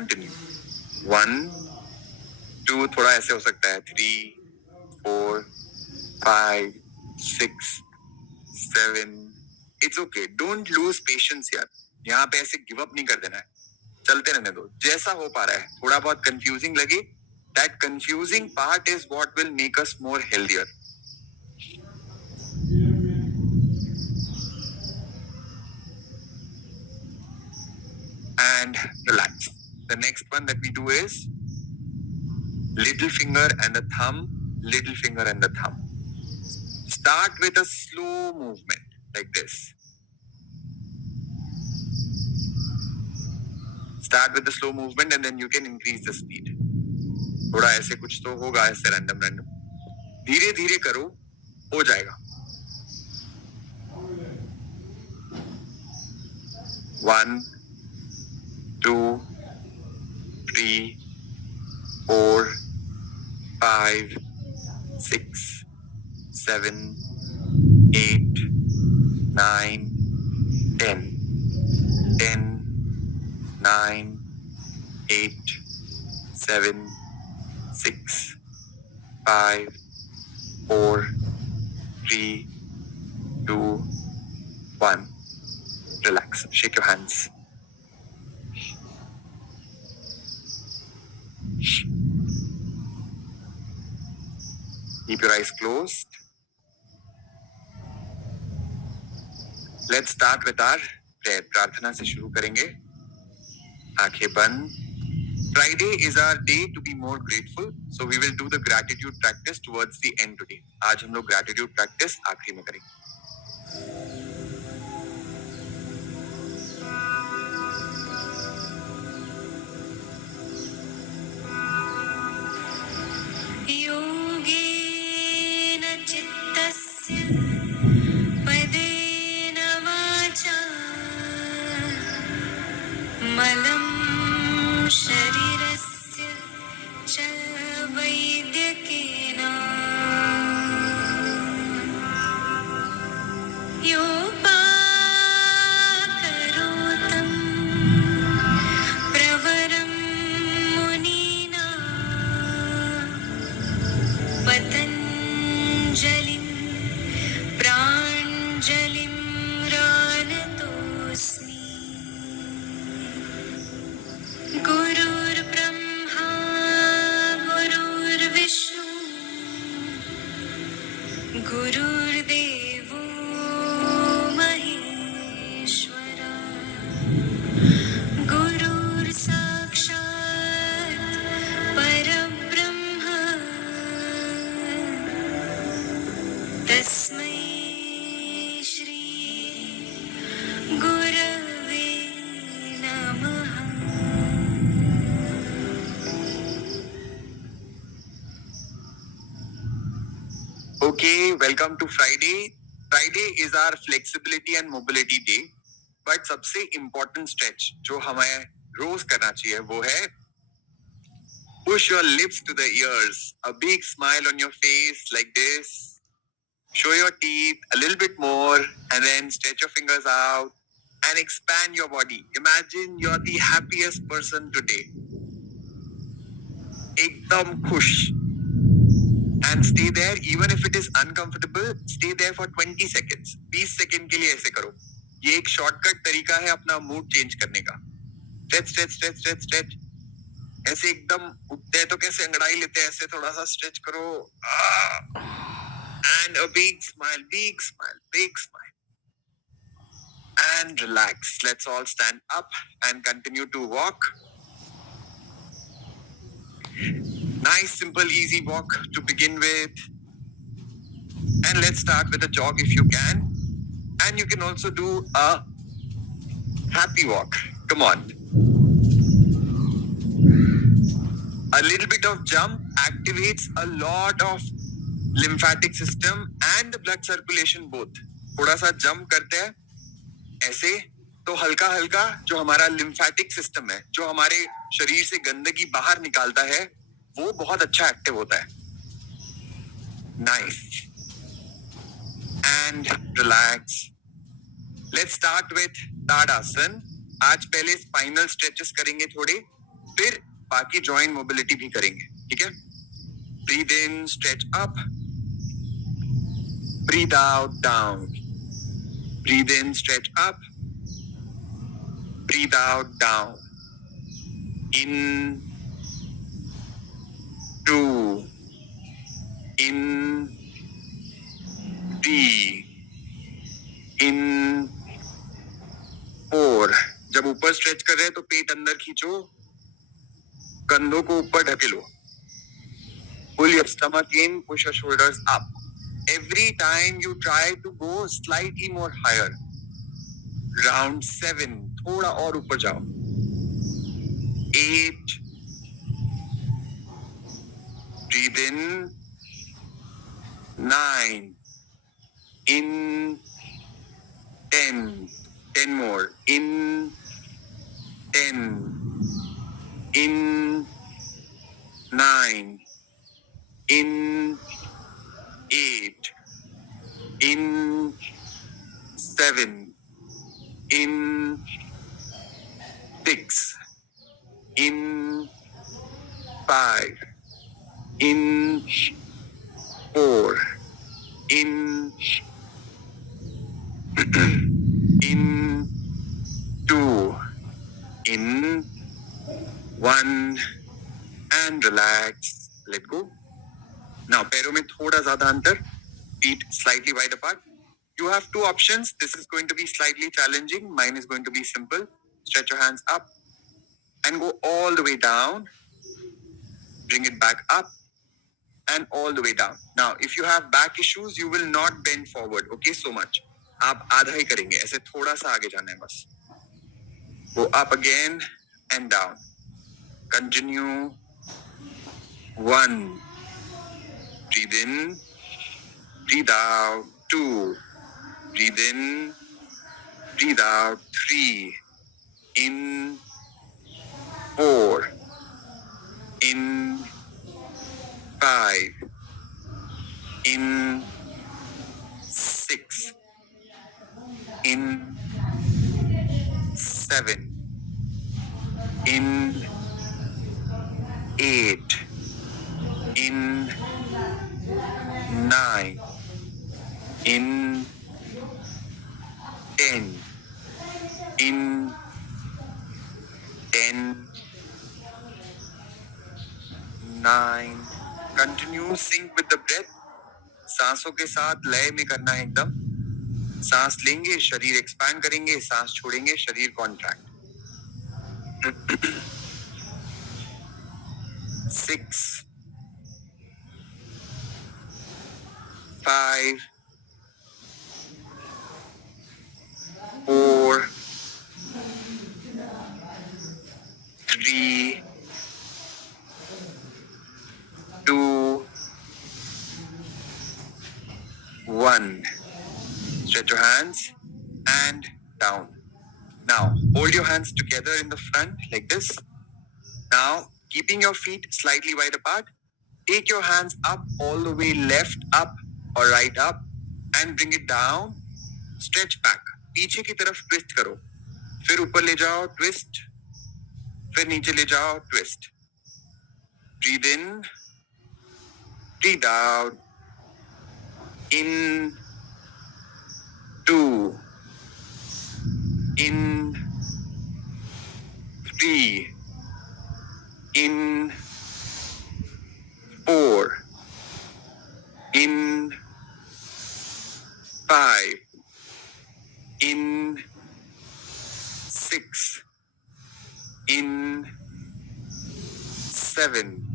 Continue. 1, 2, थोड़ा ऐसे हो सकता है. 3, 4, 5, 6, 7. It's okay. Don't lose patience यार. यहाँ पे ऐसे गिव अप नहीं कर देना है. चलते रहने दो. जैसा हो पा रहा है. थोड़ा बहुत कंफ्यूजिंग लगे, that confusing part is what will make us more healthier. And relax. The next one that we do is little finger and the thumb, little finger and the thumb. Start with a slow movement like this. Start with the slow movement and then you can increase the speed. थोड़ा ऐसे कुछ तो होगा, ऐसे random. धीरे धीरे करो, हो जाएगा. 1, 2, 3, 4, 5, 6, 7, 8, 9, 10. 10, 9, 8, 7, 6, 5, 4, 3, 2, 1. Relax. Shake your hands. Keep your eyes closed. Let's start with our prayer. प्रार्थना से शुरू करेंगे. आंखें बंद. Friday is our day to be more grateful, so we will do the gratitude practice towards the end today. आज हम लोग gratitude practice आखिरी में करेंगे. योगेन चित्तस्य पदेन वाचा मलं शरीरस्य च वैद्यकेन योपाकरोतं प्रवरं मुनीना पतञ्जलिं प्राञ्जलिं रानतोऽस्मि. गुरुर्ब्रह्मा गुरुर्विष्णु गुरुर्देवो महेश्वरा गुरुर्साक्षात् परब्रह्म तस्मै श्री गुरवे नमः. Okay, welcome to Friday. Friday is our flexibility and mobility day. But सबसे important stretch जो हमें रोज करना चाहिए वो है push your lips to the ears. A big smile on your face like this. Show your teeth a little bit more and then stretch your fingers out and expand your body. Imagine you're the happiest person today. एकदम खुश. And stay there even if it is uncomfortable. Stay there for 20 seconds. 20 second के लिए ऐसे करो. ये एक shortcut तरीका है अपना मूड चेंज करने का. Stretch stretch stretch stretch stretch. ऐसे एकदम उठते हैं तो कैसे अंगड़ाई लेते हैं, ऐसे थोड़ा सा स्ट्रेच करो. And a big smile, big smile, big smile. And relax. Let's all stand up and continue to walk. Nice, simple, easy walk to begin with. And let's start with a jog if you can. And you can also do a happy walk. Come on. A little bit of jump activates a lot of lymphatic system and the blood circulation both. थोड़ा सा jump करते हैं ऐसे तो हल्का हल्का जो हमारा lymphatic system है, जो हमारे शरीर से गंदगी बाहर निकालता है, वो बहुत अच्छा एक्टिव होता है. Nice. And relax. Let's start with Tadasana. आज पहले spinal stretches करेंगे थोड़े. फिर बाकी जॉइंट मोबिलिटी भी करेंगे, ठीक है? Breathe in, stretch up, breathe out, down, breathe in, stretch up, breathe out, down, in, two, in, three, in, four. जब ऊपर स्ट्रेच कर रहे हैं तो पेट अंदर खींचो, कंधों को ऊपर ढकेलो. Pull your stomach in, push your shoulders up. Every time you try to go slightly more higher. Round 7, थोड़ा और ऊपर जाओ. 8, breathe in. 9, in. 10, 10 more. In. 10, in. 9, in. 8, in. 7, in. 6, in. 5, in. 4, in. In. 2, in. 1, and relax. Let go. Now, पैरों में थोड़ा ज्यादा अंतर. Feet slightly wide apart. You have two options. This is going to be slightly challenging. Mine is going to be simple. Stretch your hands up and go all the way down. Bring it back up and all the way down. Now, if you have back issues, you will not bend forward. Okay, so much. आप आधा ही करेंगे. ऐसे थोड़ा सा आगे जाना है बस. Go up again and down. Continue. 1. Breathe in. Breathe out. 2. Breathe in. Breathe out. 3. In. 4. In. 5. In. 6. In. 7. In. 8. In. 9. In. 10. In. 10. 9. Continue, sync with the breath. सांसों के साथ लय में करना है एकदम. सांस लेंगे, शरीर एक्सपैंड करेंगे, सांस छोड़ेंगे, शरीर contract. 6, 5, 4, 3, 2, 1. Stretch your hands and down. Now, hold your hands together in the front like this. Now, keeping your feet slightly wide apart, take your hands up all the way left up or right up and bring it down. Stretch back. पीछे की तरफ twist करो. फिर ऊपर ले जाओ, twist. फिर नीचे ले जाओ, twist. Breathe in. Breathe out. In. 2. In. 3. In. 4. In. 5. In. 6. In. 7.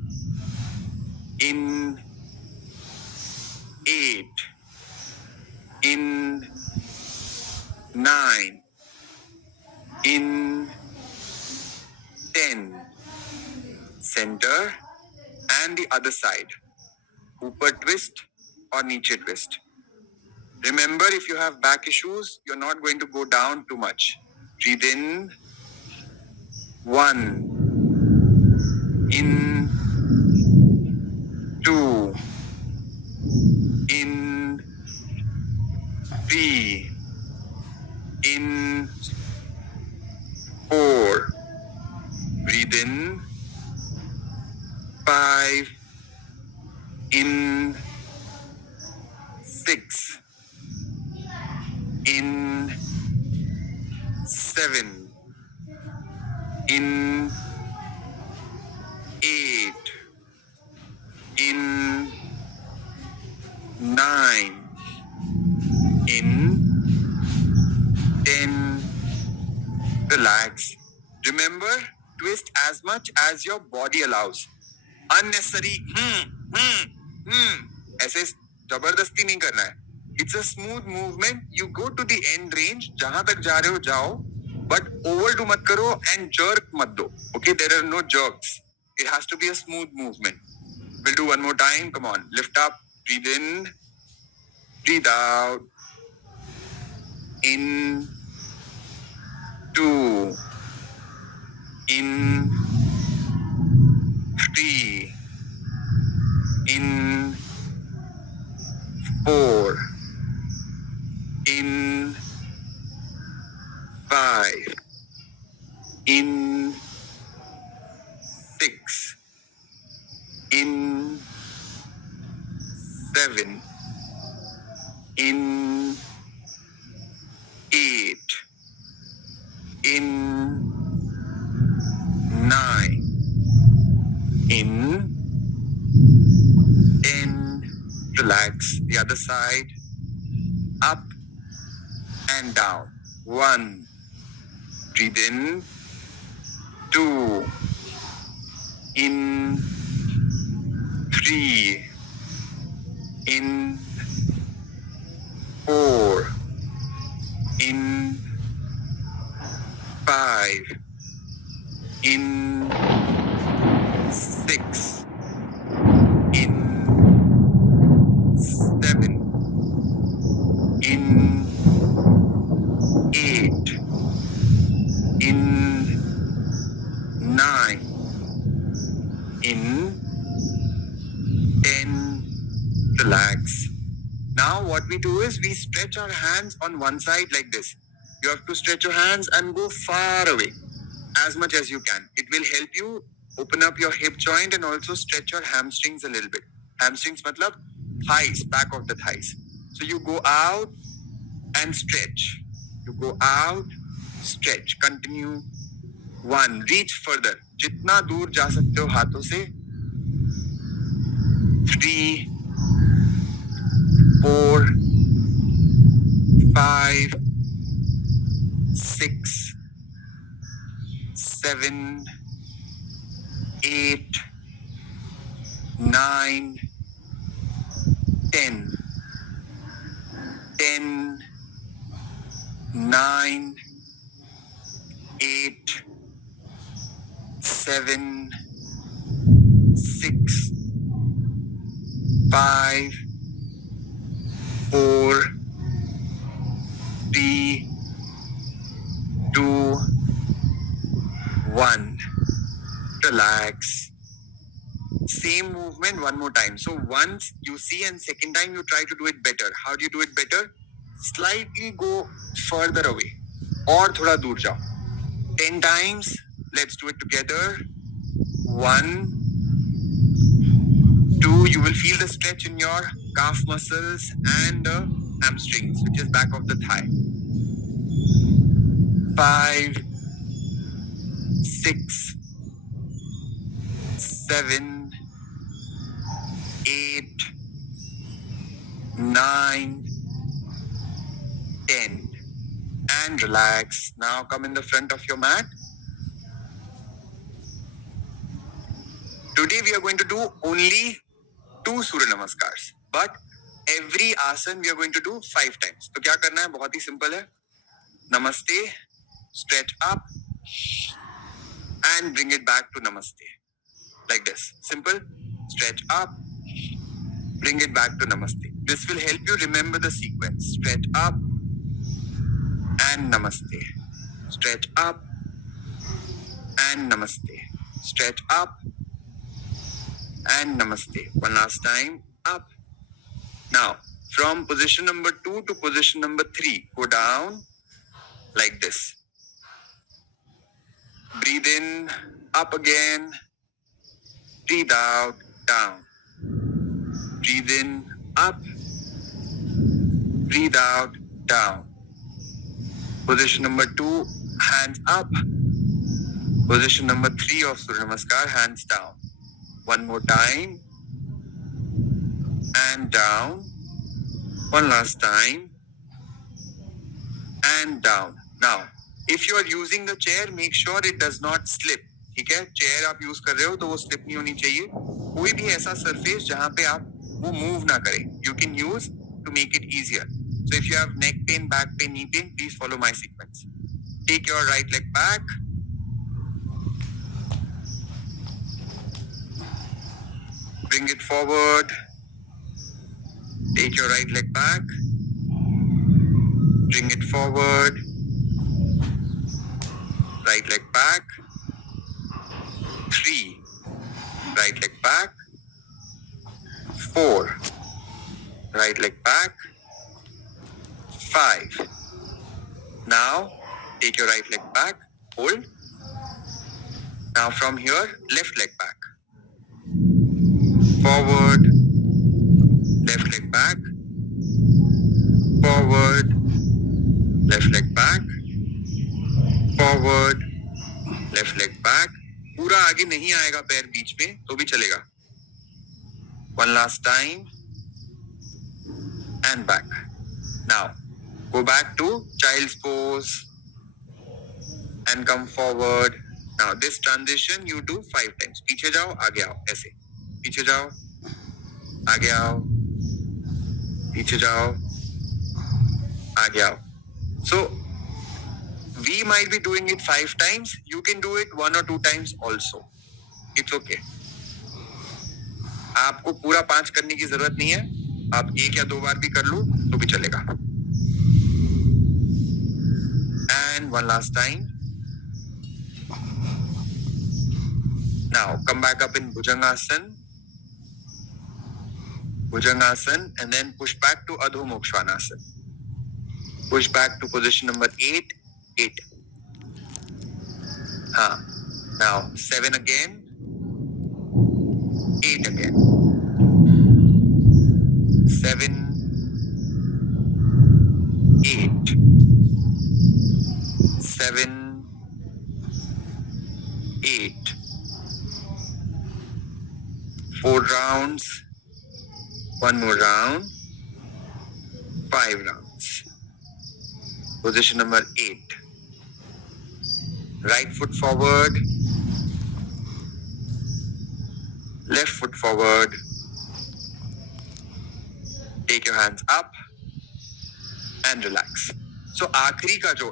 In. 8. In. 9. In. 10. Center and the other side. ऊपर twist और नीचे twist. Remember, if you have back issues, you're not going to go down too much. Breathe in. 1. In. 2. In. 3. In. 4. Breathe in. 5, in 6, in 7, in 8, in 9, in 10. Relax. Remember, twist as much as your body allows. Unnecessary ऐसे जबरदस्ती नहीं करना है. It's a smooth movement. You go to the end range. जहां तक जा रहे हो जाओ, but overdo मत करो and jerk मत दो. Okay, there are no jerks. It has to be a smooth movement. We'll do one more time. Come on, lift up, breathe in, breathe out. In, 2, in, 3, in, 4, in, 5, in, 6, in, 7, in, 8, in, 9, in, 10. Relax. The other side. Up and down. 1. Breathe in. 2. In. 3. In. 4. In. 5. In. 6. In. 7. In. 8. In. 9. In. 10. Relax. Now what we do is we stretch our hands on one side like this. You have to stretch your hands and go far away as much as you can. It will help you open up your hip joint and also stretch your hamstrings a little bit. Hamstrings matlab thighs, back of the thighs. So you go out and stretch. You go out, stretch. Continue. 1. Reach further. जितना दूर जा सकते हो हाथों से. 3, 4, 5, 6, 7, 8, 9, 10. 10, 9, 8, 7, 6, 5, 4, 3, 2, 1. Relax. Same movement one more time. So once you see and second time you try to do it better. How do you do it better? Slightly go further away. और थोड़ा दूर जाओ. 10 times. Let's do it together. 1, 2. You will feel the stretch in your calf muscles and the hamstrings, which is back of the thigh. 5, 6, 7, 8, 9, 10. And relax. Now come in the front of your mat. Today we are going to do only 2 Surya Namaskars. But every asan we are going to do 5 times. तो क्या करना है? बहुत ही simple है. Namaste, stretch up, and bring it back to Namaste. Like this. Simple. Stretch up, bring it back to Namaste. This will help you remember the sequence. Stretch up and Namaste. Stretch up and Namaste. Stretch up and Namaste. One last time. Up. Now, from position number 2 to position number 3, go down like this. Breathe in, up again, Breathe out, down. Breathe in, up. Breathe out, down. Position number 2, hands up. Position number 3 of Surya Namaskar, hands down. One more time. And down. One last time. And down. Now, if you are using the chair, make sure it does not slip. ठीक है, chair आप use कर रहे हो तो वो slip नहीं होनी चाहिए. कोई भी ऐसा सरफेस जहां पे आप वो मूव ना करें. You can use to make it easier. So if you have neck pain, back pain, knee pain, please follow my sequence. Take your right leg back. Bring it forward. Take your right leg back. Bring it forward. Right leg back. 3. Right leg back. 4. Right leg back. 5. Now, take your right leg back. Hold. Now from here, left leg back. Forward. Left leg back. Forward. Left leg back. Forward. Left leg back. पूरा आगे नहीं आएगा पैर बीच में तो भी चलेगा. One last time. And back. Now, go back to child's pose and come forward. Now this transition you do 5 times. पीछे जाओ, आगे आओ, ऐसे. पीछे जाओ, आगे आओ, पीछे जाओ, आगे आओ. So we might be doing it 5 times. You can do it 1 or 2 times also. It's okay. आपको पूरा 5 करने की जरूरत नहीं है. आप 1 या 2 बार भी कर लो तो भी चलेगा. And one last time. Now come back up in Bhujangasana. Bhujangasana and then push back to Adho Mokshanasana. Push back to position number 8. 8. Now 7 again. 8 again. 7. 8. 7. 8. 4 rounds. 1 more round. 5 rounds. Position number 8. Right foot forward. Left foot forward. Take your hands up and relax. So आखिरी का जो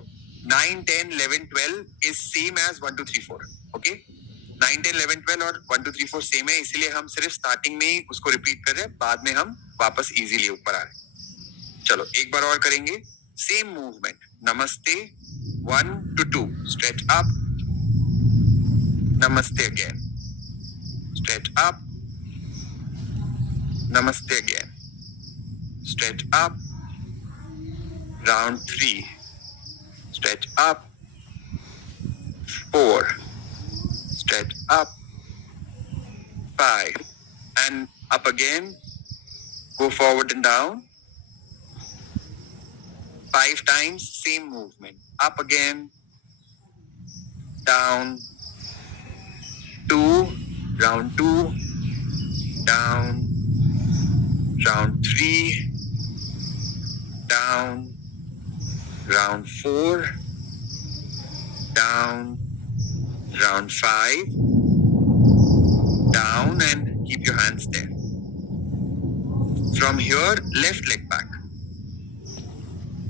9, 10, 11, 12 is same as 1, 2, 3, 4. Okay? 9, 10, 11, 12 और 1, 2, 3, 4 same है, इसीलिए हम सिर्फ starting में ही उसको रिपीट कर रहे हैं, बाद में हम वापस इजीली ऊपर आ रहे हैं. चलो एक बार और करेंगे. Same movement. नमस्ते 1 to 2. Stretch up. Namaste again. Stretch up. Namaste again. Stretch up. Round 3. Stretch up. 4. Stretch up. 5. And up again. Go forward and down. 5 times, same movement. Up again. Down. 2. Round 2. Down. Round 3. Down. Round 4. Down. Round 5. Down and keep your hands there. From here, left leg back.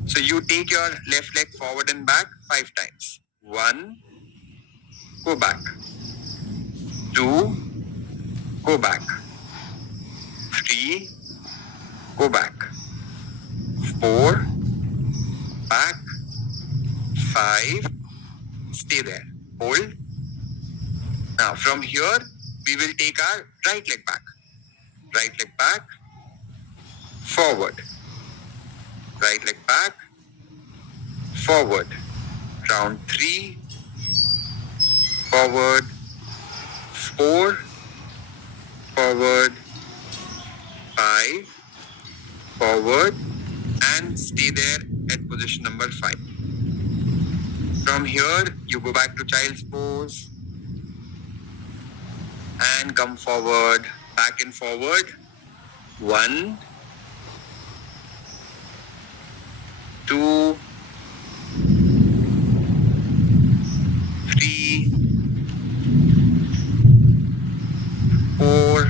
So you take your left leg forward and back 5 times. 1. Go back. 2. Go back. 3. Go back. 4. Back. 5. Stay there. Hold. Now from here, we will take our right leg back. Right leg back. Forward. Right leg back. Forward. Round 3. Forward. 4. forward, 5, forward, and stay there at position number 5. From here, you go back to child's pose and come forward, back and forward. 1, 2, 3, 4,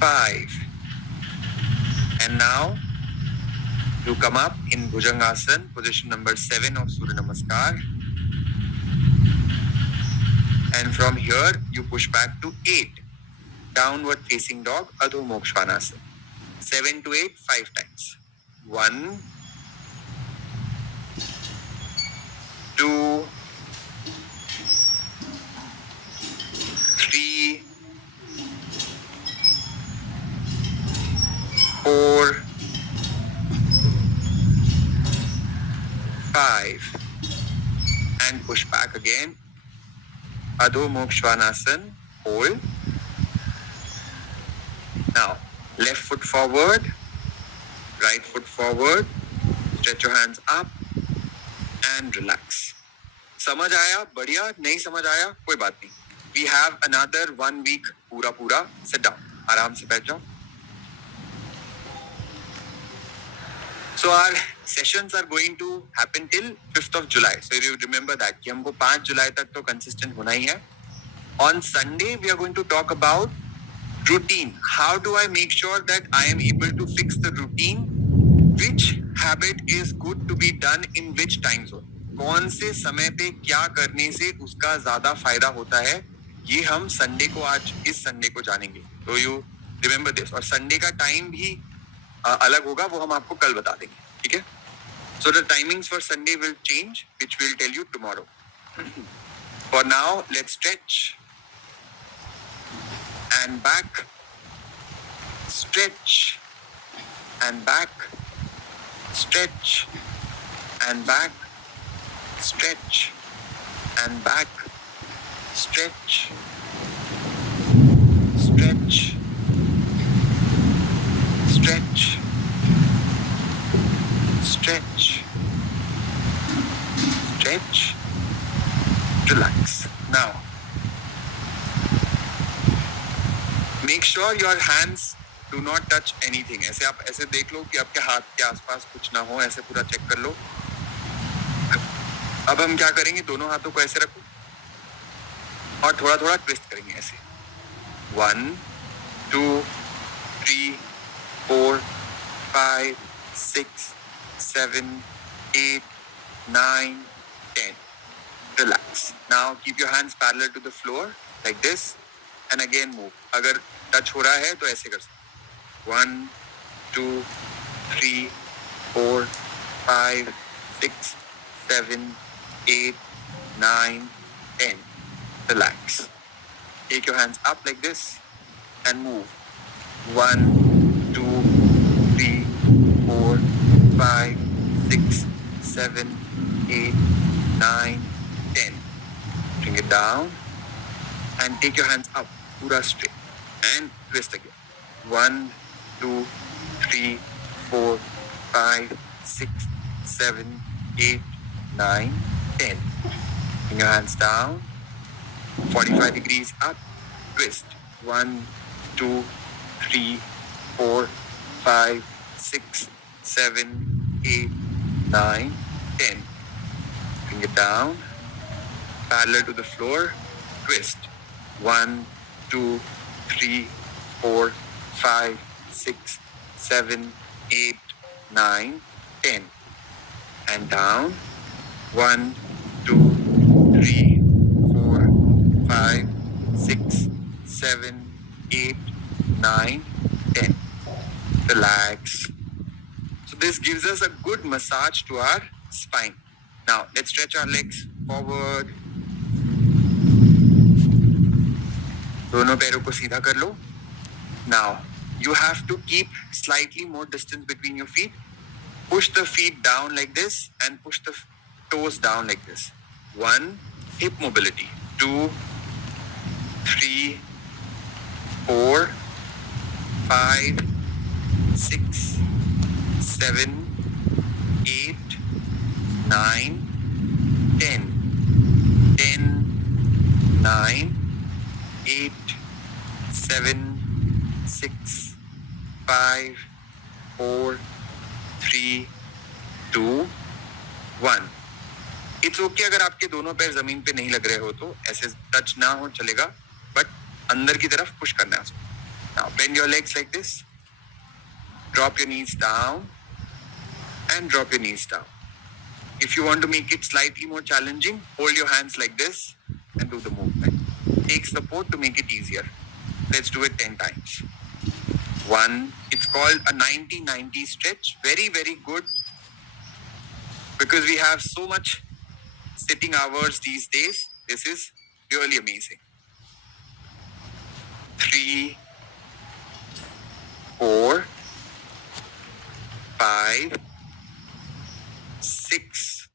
5. And now you come up in Bhujangasana, position number 7 of Surya Namaskar. And from here, you push back to 8. Downward facing dog, Adho Mokshanasana. 7 to 8, 5 times. 1, 2, 3, 4, 5. And push back again. Adho Mokshanasana, hold. Now, left foot forward, right foot forward, stretch your hands up and relax. समझ आया? बढ़िया. नहीं समझ आया? कोई बात नहीं. We have another 1 week पूरा. Sit down. आराम से बैठ जाओ. So our sessions are going to happen till 5th of July. So you remember that कि हमको 5 जुलाई तक तो consistent होना ही है. On Sunday, we are going to talk about routine. How do I make sure that I am able to fix the routine? Which habit is good to be done in which time zone? कौन से समय पे क्या करने से उसका ज्यादा फायदा होता है, ये हम संडे को, आज इस संडे को जानेंगे. तो यू रिमेम्बर दिस. और संडे का टाइम भी अलग होगा, वो हम आपको कल बता देंगे. ठीक है? So the timings for Sunday will change, which we'll tell you tomorrow. For now, let's stretch and back, stretch and back, stretch and back, stretch and back, stretch, stretch, stretch, stretch, stretch, relax. Now, make sure your hands do not touch anything. ऐसे आप ऐसे देख लो कि आपके हाथ के आसपास कुछ ना हो, ऐसे पूरा चेक कर लो. अब हम क्या करेंगे, दोनों हाथों को ऐसे रखो और थोड़ा थोड़ा ट्विस्ट करेंगे ऐसे. 1, 2, 3, 4, 5, 6, 7, 8, 9, 10. Relax. Now keep your hands parallel to the floor like this and again move. अगर टच हो रहा है तो ऐसे कर सकते. 1, 2, 3, 4, 5, 6, 7, 8, 9, 10. Relax. Take your hands up like this and move. 1, 2, 3, 4, 5, 6, 7, 8, 9, 10. Bring it down and take your hands up, pura straight, and twist again. 1, 2, 3, 4, 5, 6, 7, 8, 9, 10. Bring your hands down, 45 degrees up, twist. 1, 2, 3, 4, 5, 6, 7, 8, 9, 10. Bring it down, parallel to the floor, twist. 1, 2, 3, 4, 5, 6, 7, 8, 9, 10. And down. 1, 2, 3, 4, 5, 6, 7, 8, 9, 10. Relax. So this gives us a good massage to our spine. Now let's stretch our legs forward. दोनों पैरों को सीधा कर लो. Now you have to keep slightly more distance between your feet. Push the feet down like this and push the toes down like this. 1, hip mobility. 2, 3, 4, 5, 6, 7, 8, 9, 10. 10, 9, 8, 7, 6, 5, 4, 3, 2, 1. It's okay अगर आपके दोनों पैर जमीन पे नहीं लग रहे हो तो ऐसे टच ना हो चलेगा, बट अंदर की तरफ पुश करना है उसको. Now bend your legs like this, drop your knees down and drop your knees down. If you want to make it slightly more challenging, hold your hands like this and do the movement. Take support to make it easier. Let's do it 10 times. 1, it's called a 90-90 stretch. Very, very good because we have so much sitting hours these days. This is really amazing. 3, 4, 5, 6,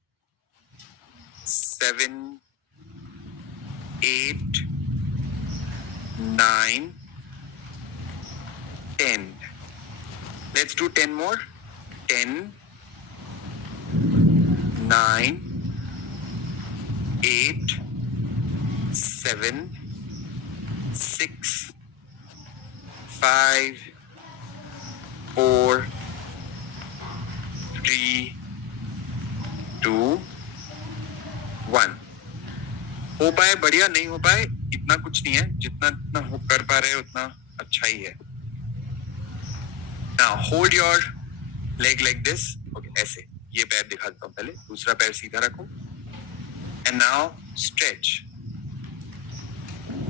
7, 8, 9, 10. Let's do 10 more. 10, 9, 8, 7, 6, 5, 4, 3, 2, 1. हो पाए बढ़िया, नहीं हो पाए इतना कुछ नहीं है, जितना हो कर पा रहे हो उतना अच्छा ही है. Now hold your leg like this. Okay, ऐसे ये पैर दिखा देता हूँ पहले, दूसरा पैर सीधा रखो and now stretch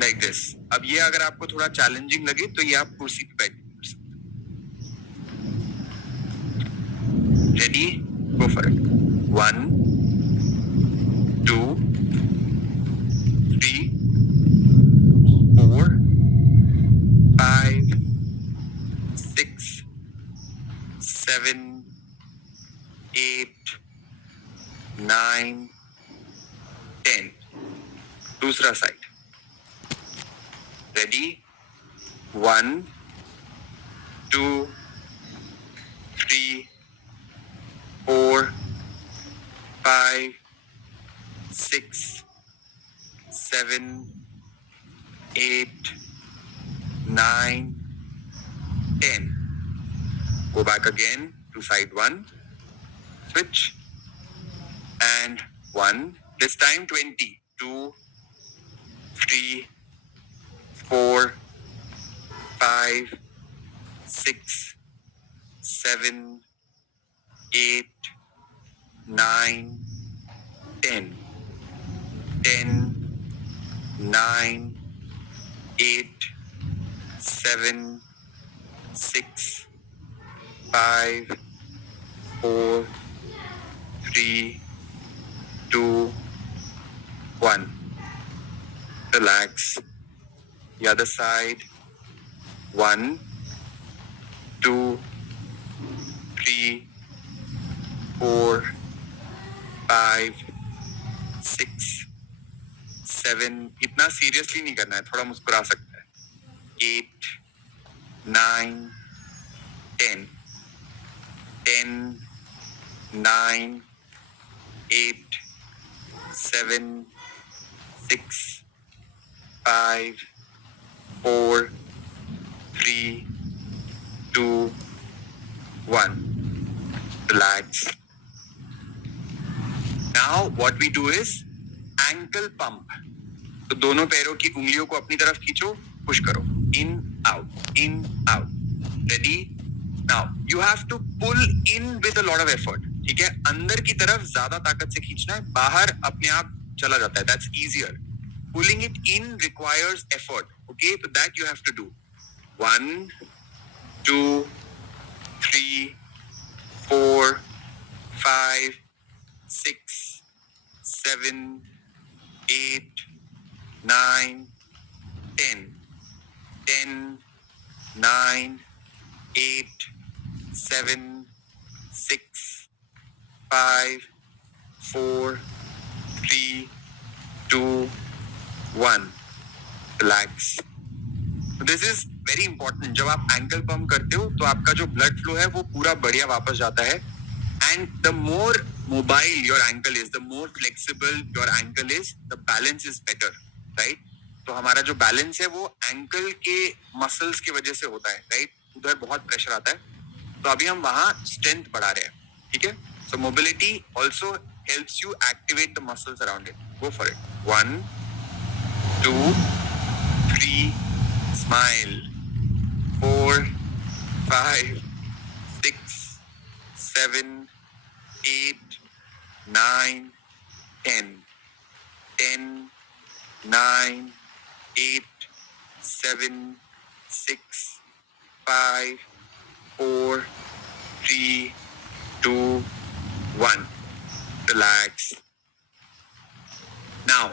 like this. अब ये अगर आपको थोड़ा चैलेंजिंग लगे तो ये आप कुर्सी पे बैठ कर सकते. Ready? Go for it. 1, 2, 3, 4, 5, 6, 7, 8, 9, 10. दूसरा side. Ready? 1, 2, 3, 4, 5, 6, 7, 8, 9, 10. Go back again to side 1. Switch. And 1. This time 20. 2, 3, 4, 5, 6, 7, 8, 9, 10. 10, 9, 8, 7, 6, 5, 4, 3, 2, 1. Relax. The other side. 1, 2, 3, 4, 5, 6, 7. इतना सीरियसली नहीं करना है, थोड़ा मुस्कुरा सकता है. 8, 9, 10. 10, 9, 8, 7, 6, 5, 4, 3, 2, 1. Relax. Now what we do is ankle pump. तो दोनों पैरों की उंगलियों को अपनी तरफ खींचो, पुश करो. In, out, in, out. Ready? Now you have to pull in with a lot of effort. ठीक है, अंदर की तरफ ज्यादा ताकत से खींचना है, बाहर अपने आप चला जाता है. That's easier. Pulling it in requires effort. Okay, so that you have to do. 1, 2, 3, 4, 5, 6, 7, 8, 9, 10. 10, 9, 8, 7, 6, 5, 4, 3, 2, 1. Relax. This is very important. जब आप एंकल पंप करते हो तो आपका जो ब्लड फ्लो है वो पूरा बढ़िया वापस जाता है. And the more mobile your ankle is, the more flexible your ankle is, the balance is better. Right. तो हमारा जो बैलेंस है वो एंकल के मसल्स की वजह से होता है. राइट. उधर बहुत प्रेशर आता है, तो अभी हम वहां स्ट्रेंथ बढ़ा रहे हैं. ठीक है. So mobility also helps you activate the muscles around it. Go for it. 1 2 3, smile. 4 5 6 7 8 9 10. 10 9 8 7 6 5 4 3 2 1. Relax. Now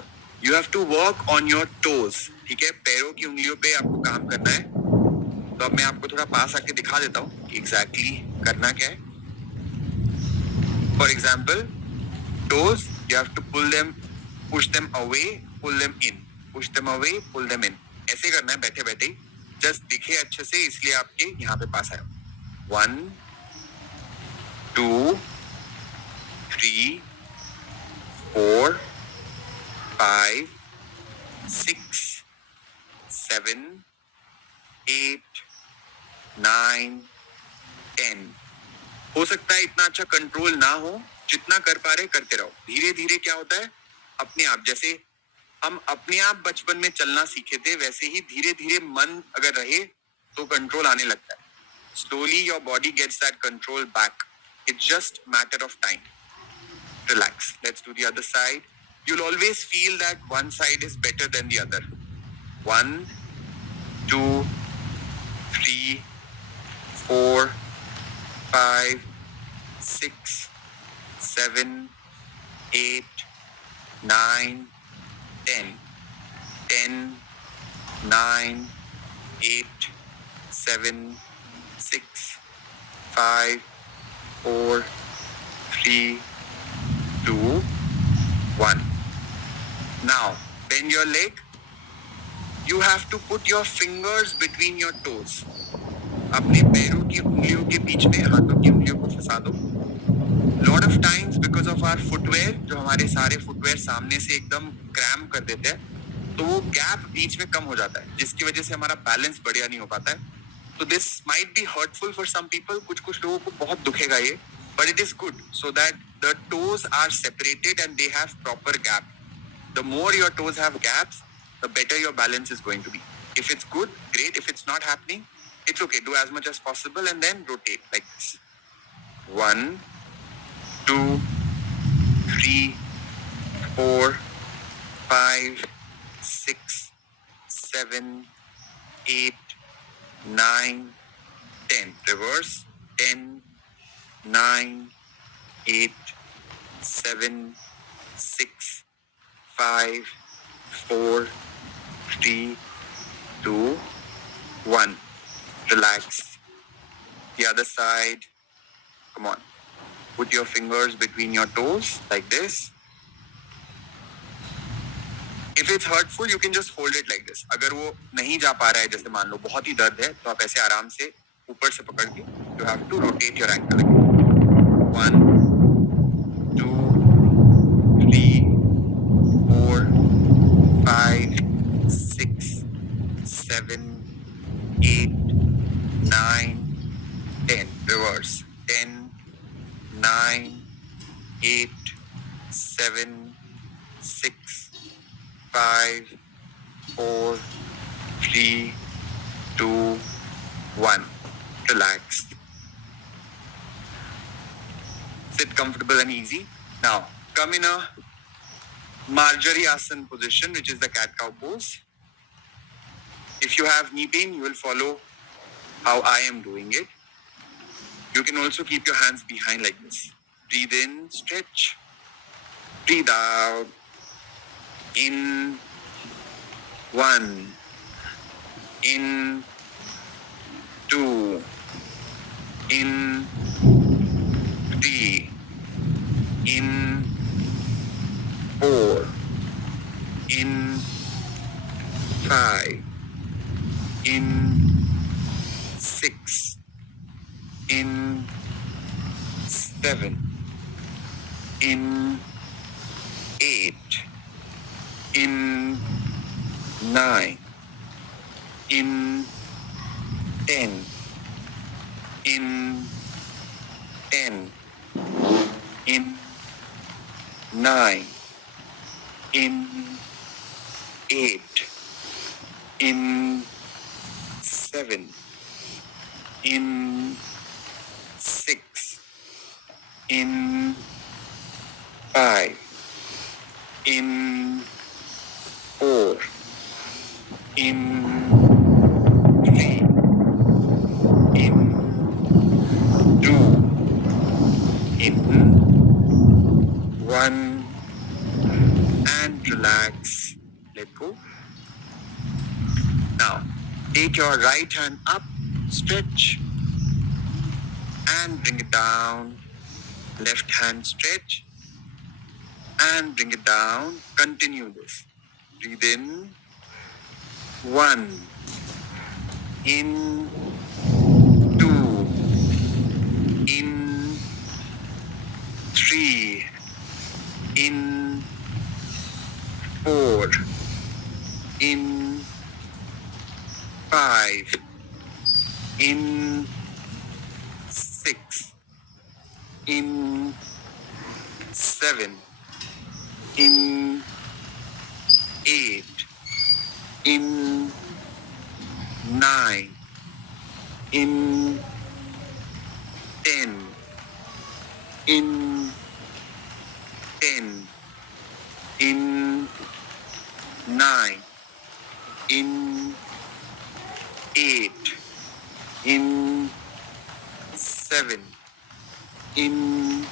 you have to work on your toes. ठीक है. पैरों की उंगलियों पे आपको काम करना है. तो अब मैं आपको थोड़ा पास आके दिखा देता हूँ कि एग्जैक्टली करना क्या है. For example, toes, you have to pull them, push them away, pull them in, push them away, pull them in. ऐसे करना है बैठे बैठे. जस्ट दिखे अच्छे से, इसलिए आपके यहाँ पे पास आया. 1 2 3 4 5 6 7 8 9 10. हो सकता है इतना अच्छा कंट्रोल ना हो. जितना कर पा रहे करते रहो. धीरे धीरे क्या होता है, अपने आप, जैसे हम अपने आप बचपन में चलना सीखे थे, वैसे ही धीरे धीरे मन अगर रहे तो कंट्रोल आने लगता है. Slowly your body gets that control back. It's just matter of time. Relax. Let's do the other side. You'll always feel that one side is better than the other. 1 2 3 4 5 6 7 8 9 10. 10 9 8 7 6 5 4 3 2 1. Now bend your leg. You have to put your fingers between your toes. अपने पैरों की उंगलियों के बीच में हाथों की उंगलियों को फंसा दो. Lot of times because of our footwear, जो हमारे सारे footwear सामने से एकदम क्रैम कर देते हैं, तो वो गैप बीच में कम हो जाता है, जिसकी वजह से हमारा बैलेंस बढ़िया नहीं हो पाता है. तो this might be hurtful for some people. कुछ लोगों को बहुत दुखेगा ये, but it is good so that the toes are separated and they have proper gap. The more your toes have gaps, the better your balance is going to be. If it's good, great. If it's not happening, it's okay. Do as much as possible and then rotate like this. 1 2 3 4 5 6 7 8 9 10. Reverse. 10 9 8 7 6 5 4 3 2 1. Relax. The other side. Come on. Put your fingers between your toes like this. If it's hurtful, you can just hold it like this. अगर वो नहीं जा पा रहा है, जैसे मान लो बहुत ही दर्द है, तो आप ऐसे आराम से ऊपर से पकड़ के you have to rotate your ankle again. 1 2 3 4 5 6 7 8 9 10. Reverse. 10 9 8 7 6 5 4 3 2 1. Relax. Sit comfortable and easy. Now come in a Marjariasana position, which is the cat cow pose. If you have knee pain, you will follow how I am doing it. You can also keep your hands behind like this. Breathe in, stretch. Breathe out. In 1. In 2. In 3. In 4. In 5, in 6, in 7, in 8, in 9, in 10, in 10, in 9, in 8, in 7, in 6, in 5, in 4, in 3, in 2, in 1, and relax. Let go. Now, take your right hand up, stretch, and bring it down. Left hand stretch, and bring it down. Continue this. Breathe in. 1, in 2, in 3, in 4, in 5, in 6, in 7, in 8, in 9, in 10, in 10, in 9, in 8, in 7, in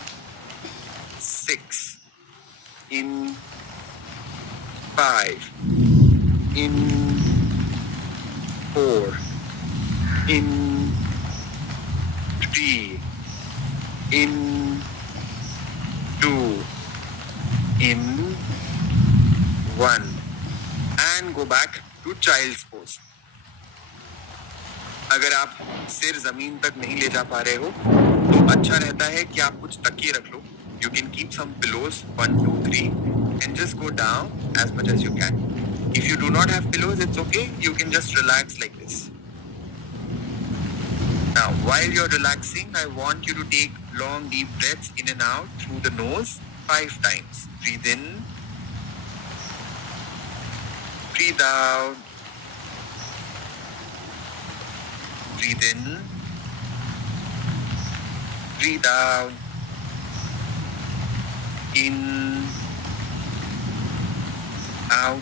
6, in 5, in 4, in 3, in 2, in 1, and go back to child's pose. अगर आप सिर जमीन तक नहीं ले जा पा रहे हो तो अच्छा रहता है कि आप कुछ तकिए रख लो. You can keep some pillows, 1, 2, 3, and just go down as much as you can. If you do not have pillows, it's okay. You can just relax like this. Now, while you're relaxing, I want you to take long, deep breaths in and out through the nose 5 times. Breathe in. Breathe out. Breathe in. Breathe out. In. Out.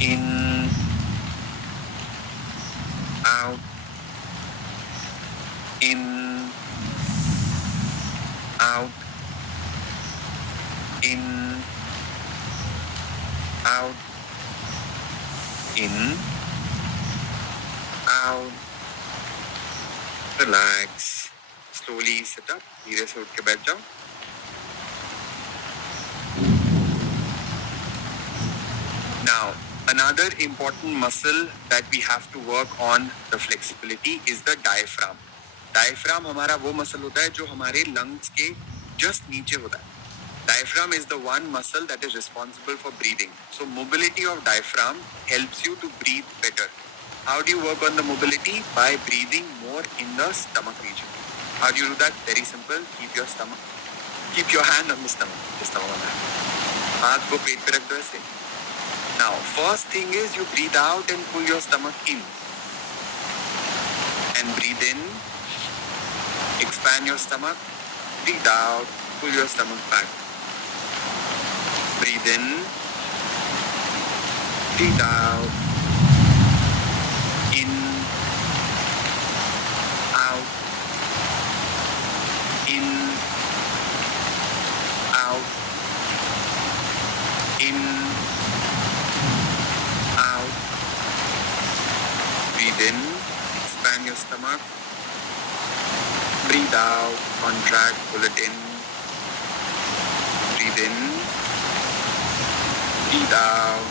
In. Out. In. Out. In. Out. In. Out. Relax. Slowly sit up. धीरे से उठ के बैठ जाओ. Now, another important muscle that we have to work on the flexibility is the diaphragm. Diaphragm हमारा वो muscle होता है जो हमारे lungs के just नीचे होता है. Diaphragm is the one muscle that is responsible for breathing. So mobility of diaphragm helps you to breathe better. How do you work on the mobility? By breathing more in the stomach region. How do you do that? Very simple. Keep your hand on the stomach. हाथ को पेट पे रख दो ऐसे. Now, first thing is you breathe out and pull your stomach in. And breathe in. Expand your stomach. Breathe out. Pull your stomach back. Breathe in. Breathe out. In. Out. In. Out. In. Out. Breathe in. Expand your stomach. Breathe out. Contract. Pull it in. Breathe in. Breathe out.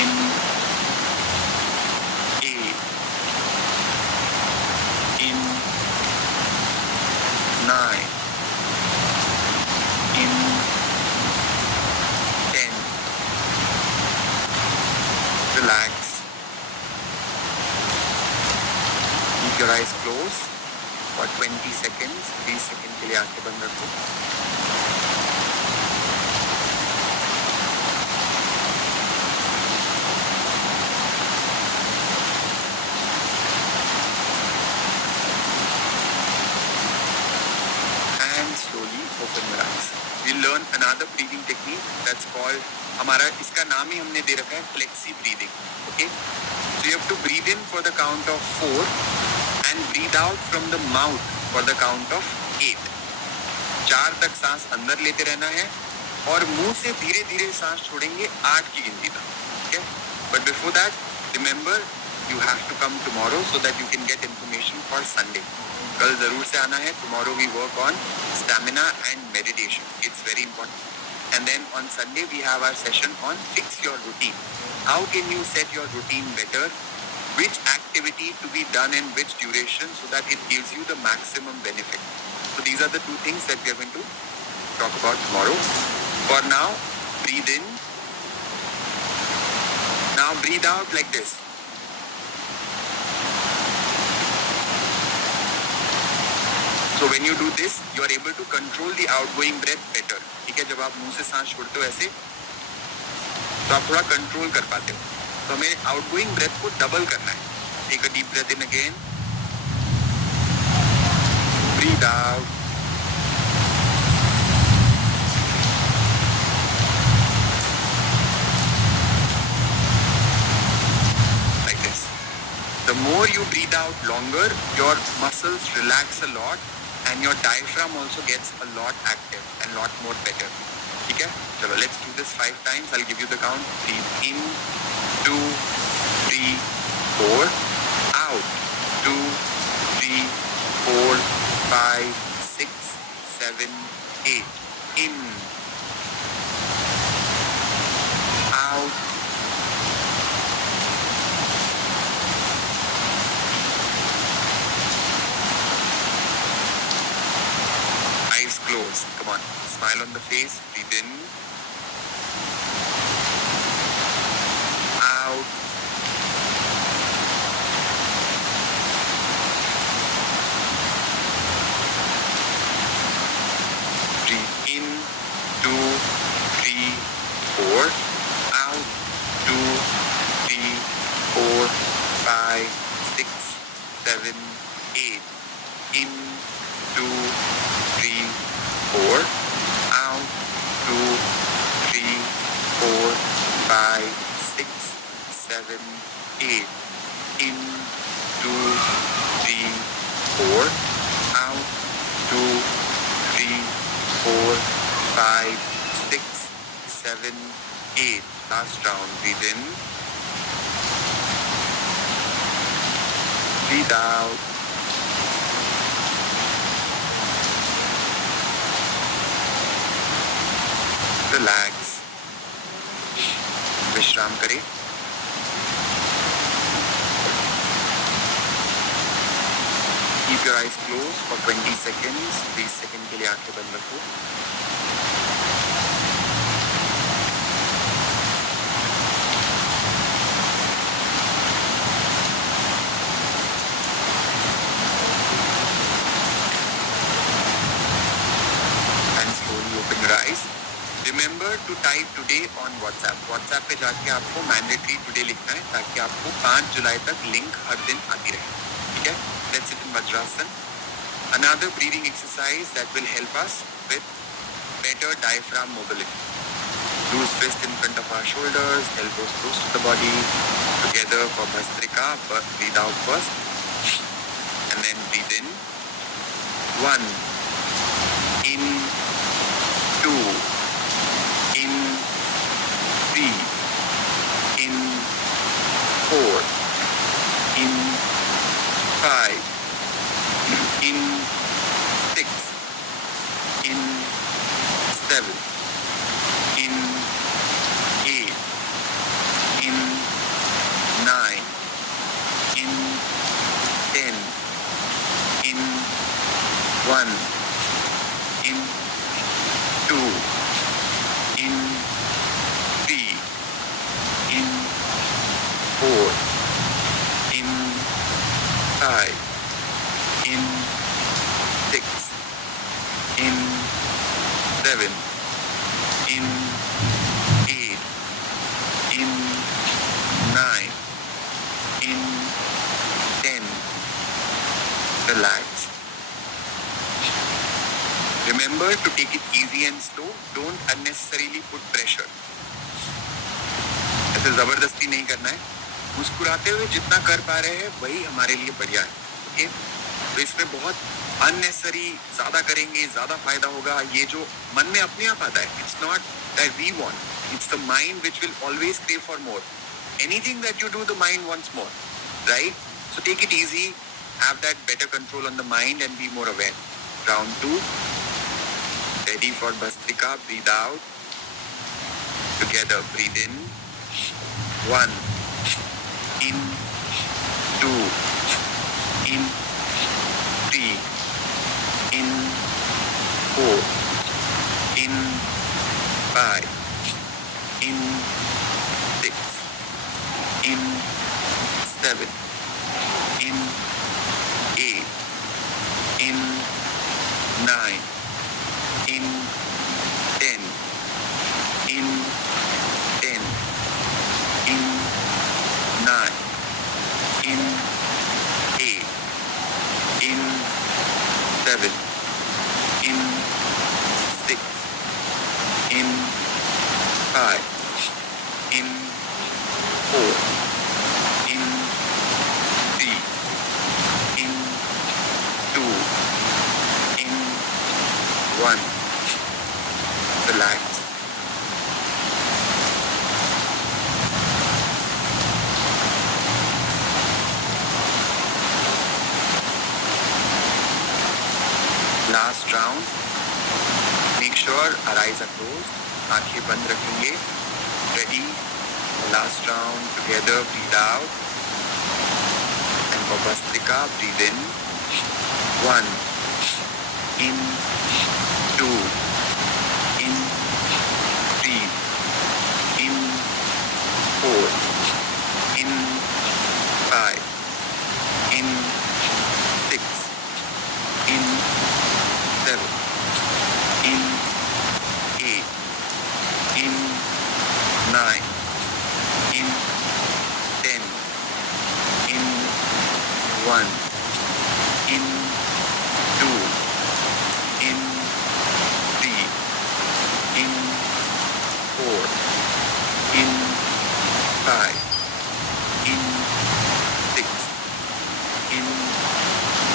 in 8, in 9, in 10. Relax. Keep your eyes closed for 20 seconds. 20 second के लिए आंखें बंद रखो. And slowly open your eyes. We'll learn another breathing technique that's called, हमारा इसका नाम ही हमने दे रखा है flexi breathing. Okay? So you have to breathe in for the count of 4 and breathe out from the mouth for the count of 8. 4 तक सांस अंदर लेते रहना है और मुंह से धीरे धीरे सांस छोड़ेंगे 8 की गिनती तक. Okay? But before that, remember you have to come tomorrow so that you can get information for Sunday. कल जरूर से आना है. Tomorrow we work on stamina and meditation. It's very important. And then on Sunday we have our session on fix your routine. How can you set your routine better? Which activity to be done in which duration so that it gives you the maximum benefit. So these are the two things that we are going to talk about tomorrow. For now, breathe in. Now breathe out like this. So when you do this, you are able to control the outgoing breath better. ठीक है, जब आप मुंह से सांस छोड़ते हो ऐसे, तो आप थोड़ा कंट्रोल कर पाते हो. तो हमें आउटगोइंग ब्रेथ को डबल करना है. Take a deep breath in again. Breathe out. Like this. The more you breathe out longer, your muscles relax a lot and your diaphragm also gets a lot active and lot more better. ठीक है, चलो let's do this 5 times. I'll give you the count. Breathe in, 2, 3, 4. Out, 2, 3, 4, 5, 6, 7, 8. In, out, eyes closed. Come on, smile on the face. Breathe in, out, breathe in, 2, 3, 4. Out, 2, 3, 4, 5, 6, 7, 8. In, 2, 3, 4. Out, 2, 3, 4, 5, 6, 7, 8. In, 2, 3, 4. Out, 2, 3, 4, 5, 6, 7, 8. Last round. Breathe in. Breathe out. Relax. विश्राम करें. Keep your eyes closed for 20 seconds. 20 second के लिए आंखें बंद रखो. And slowly open your eyes. Remember to type today on WhatsApp. WhatsApp पे जाके आपको mandatory today लिखना है ताकि आपको 5 जुलाई तक लिंक हर दिन आती रहे. ठीक है? Let's sit in Vajrasana. Another breathing exercise that will help us with better diaphragm mobility. Loose fist in front of our shoulders, elbows close to the body. Together for Bhastrika. Breathe out first. And then breathe in. 1. In. 2. In 3, in 4, in 5, in 6, in 7, in 8, in 5, in 6, in 7, in 8, in 9, in 10. Relax. Remember to take it easy and slow. Don't unnecessarily put pressure. ऐसे जबरदस्ती नहीं करना है. मुस्कुराते हुए जितना कर पा रहे हैं वही हमारे लिए बढ़िया है. ओके, तो इसमें बहुत अननेसेसरी ज्यादा करेंगे ज्यादा फायदा होगा, ये जो मन में अपने आप आता है. It's not that we want, it's the mind which will always crave for more. Anything that you do the mind wants more, right? So take it easy, have that better control on the mind and be more aware. Round 2. Ready for Bhastrika. Breathe out. Together. Breathe in. 1. In. 2. In. 3. In. 4. In. 5. In. 6. In. 7. In. 8. In 9, in 10, in 10, in 9, in 8, in 7, in 6, in 5, in 4, in 3, in 2, in 1. Relax. Last round. Make sure our eyes are closed. आंखें बंद रखेंगे. Ready? Last round. Together. Breathe out. And for Bhastrika, breathe in. 1. In 2, in 3, in 4, in 5, in 6, in 7, in 8, in 9, in 10, in 1, in 2, in 3, in 4, in 5, in 6, in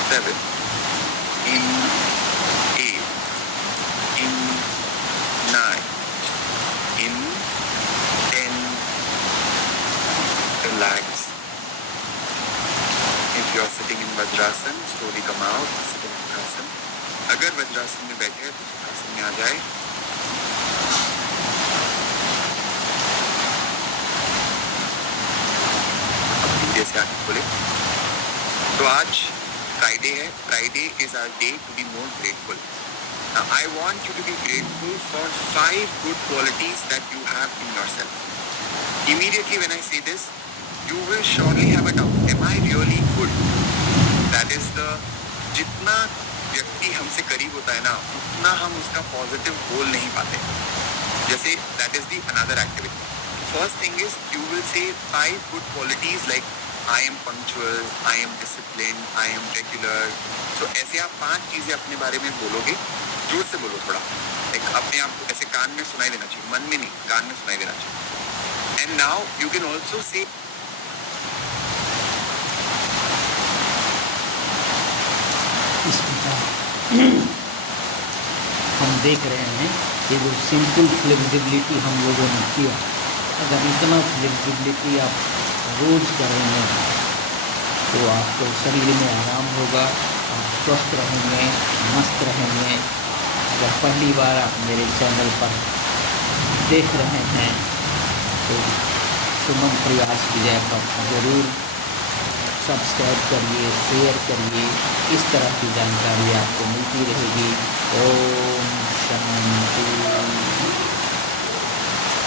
7, in 8, in 9, in 10. Relax. If you are sitting in Vajrasan, slowly come out, sit in Vajrasan. अगर वज्रासन में बैठे हैं तो सुखासन में आ जाए. अब धीरे से आगे खोले. तो आज फ्राइडे है. Friday is our day to be more grateful. Now I want you to be grateful for 5 good qualities that you have in yourself. Immediately when I say this, you will surely have a doubt. Am I really good? That is the जितना व्यक्ति हमसे करीब होता है ना, उतना हम उसका पॉजिटिव बोल नहीं पाते. जैसे that is the another activity. First thing is you will say 5 good qualities like I am punctual, I am discipline, I am regular. So ऐसे आप 5 चीजें अपने बारे में बोलोगे. जोर से बोलो थोड़ा, लाइक अपने आप को ऐसे कान में सुनाई देना चाहिए, मन में नहीं, कान में सुनाई देना चाहिए. And now you can also say इस प्रकार हम देख रहे हैं कि जो सिंपल फ्लेक्सिबिलिटी हम लोगों ने किया, अगर इतना फ्लेक्सिबिलिटी आप रोज़ करेंगे तो आपको शरीर में आराम होगा, आप स्वस्थ रहेंगे, मस्त रहेंगे. अगर पहली बार आप मेरे चैनल पर देख रहे हैं तो सुमन प्रयास विजय पर ज़रूर सब्सक्राइब करिए, शेयर करिए. इस तरह की जानकारी आपको मिलती रहेगी. ओम शांति.